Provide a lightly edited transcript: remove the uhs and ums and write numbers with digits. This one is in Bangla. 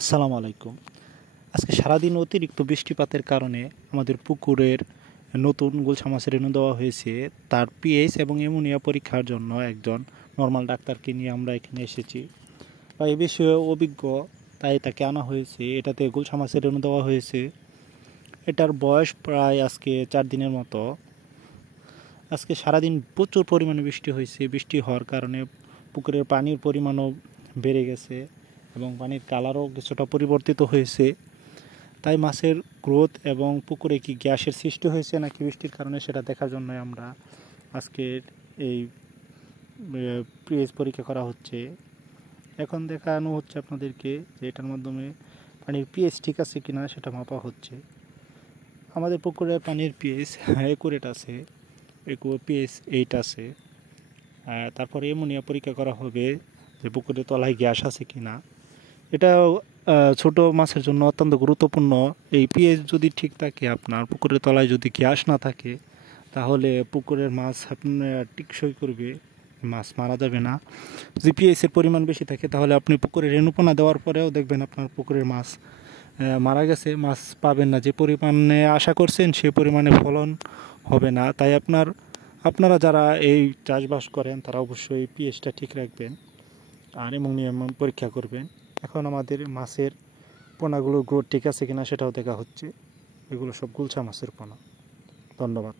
আসসালামু আলাইকুম। আজকে সারাদিন অতিরিক্ত বৃষ্টিপাতের কারণে আমাদের পুকুরের নতুন গুলশা মাছের রেণু দেওয়া হয়েছে। তার পিএইচ এবং অ্যামোনিয়া পরীক্ষার জন্য একজন নর্মাল ডাক্তারকে নিয়ে আমরা এখানে এসেছি। বা এ বিষয়ে অভিজ্ঞ, তাই তাকে আনা হয়েছে। এটাতে গুলশা মাছের রেণু দেওয়া হয়েছে। এটার বয়স প্রায় আজকে 4 দিনের মতো। আজকে সারাদিন প্রচুর পরিমাণে বৃষ্টি হয়েছে। বৃষ্টি হওয়ার কারণে পুকুরের পানির পরিমাণও বেড়ে গেছে এবং পানির কালারও কিছুটা পরিবর্তিত হয়েছে। তাই মাছের গ্রোথ এবং পুকুরে কি গ্যাসের সৃষ্টি হয়েছে নাকি বৃষ্টির কারণে সেটা দেখার জন্য আমরা আজকের এই পিএইচ পরীক্ষা করা হচ্ছে। এখন দেখানো হচ্ছে আপনাদেরকে যে এটার মাধ্যমে পানির পিএইচ ঠিক আছে কিনা সেটা মাপা হচ্ছে। আমাদের পুকুরের পানির পিএইচ একুরেট আছে, পিএইচ 8 আছে। তারপরে অ্যামোনিয়া পরীক্ষা করা হবে যে পুকুরের তলায় গ্যাস আছে কিনা। এটা ছোট মাছের জন্য অত্যন্ত গুরুত্বপূর্ণ। এই পিএইচ যদি ঠিক থাকে, আপনার পুকুরের তলায় যদি গ্যাস না থাকে, তাহলে পুকুরের মাছ আপনার টিকসই করবে, মাছ মারা যাবে না। যদি পিএইচের পরিমাণ বেশি থাকে তাহলে আপনি পুকুরে রেণুপোনা দেওয়ার পরেও দেখবেন আপনার পুকুরের মাছ মারা গেছে, মাছ পাবেন না। যে পরিমাণে আশা করছেন সে পরিমাণে ফলন হবে না। তাই আপনারা যারা এই চাষবাস করেন তারা অবশ্যই পিএইচটা ঠিক রাখবেন আর অ্যামোনিয়া পরীক্ষা করবেন। এখন আমাদের মাছের পোনাগুলোর গ্রোথ ঠিক আছে কিনা সেটাও দেখা হচ্ছে। এগুলো সব গুলশা মাছের পোনা। ধন্যবাদ।